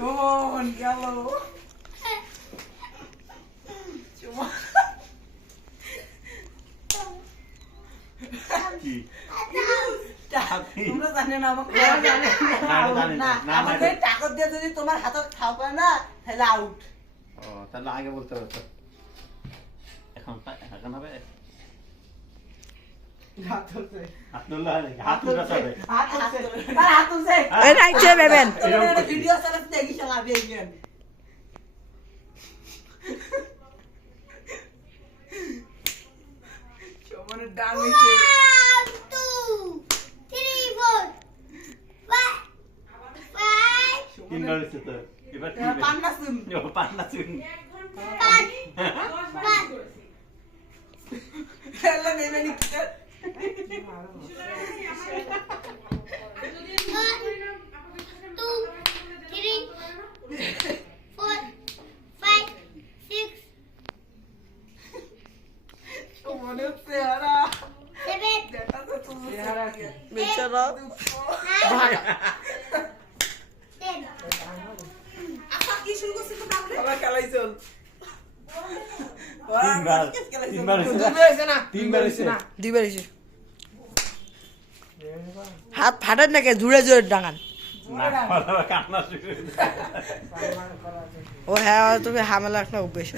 সুমন গেল সুমন কি আপনি তোমরা জানে না আমাকে। টাকা দিয়ে যদি তোমার হাতে খাওয়া না তাহলে আউট ও তাহলে আগে বলতে হবে এখন এখন হবে তিনবার হয়েছে। তো। এবার? পান্না শুন পান্না চুন। হেলে নেবে বেচারা আবার তিনবার তিনবার? তিনবার হাত ফাটার নাকি জুড়ে জুড়ে ডাঙান। ও হ্যাঁ তুমি হামেলা একটা অভ্যেস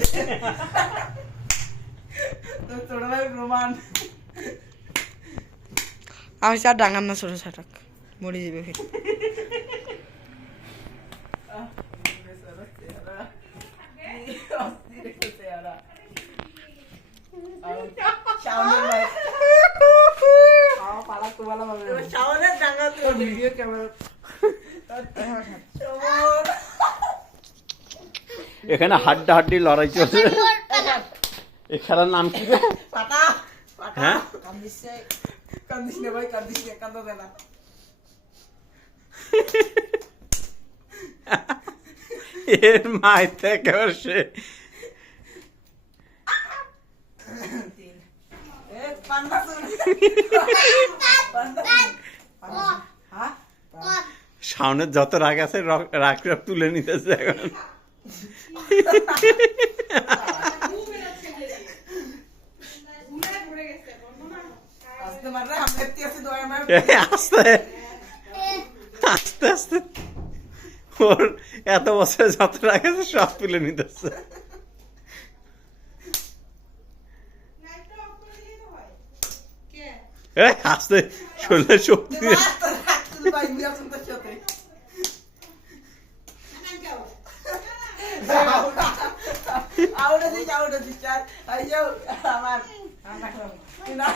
আমি চার ডাঙান না ছোট ছাটাক মরে যাবে ফির। বেচারা হবে ডাঙ্গা তো ভিডিও ক্যামেরা এখানে হাড্ডা হাড্ডি লড়াই চলছে এই খেলার নাম কি রে? পাটা পাটা হ্যাঁ? কান্দিস না ভাই কান্দিস না কান্দা দে না এর মাইতে একেবারে সে তিন এ পান্না শুন পান্না হ্যাঁ সামনের যত রাগ আছে রাগ সব তুলে নিতেছে এখন। আস্তে। আস্তে আস্তে। ওর এত বছর যত রাগ আছে সব তুলে নিতেছে। এই হাসতে শরীরের শক্তি আউটা দিস আউটা দিস আমার আমার।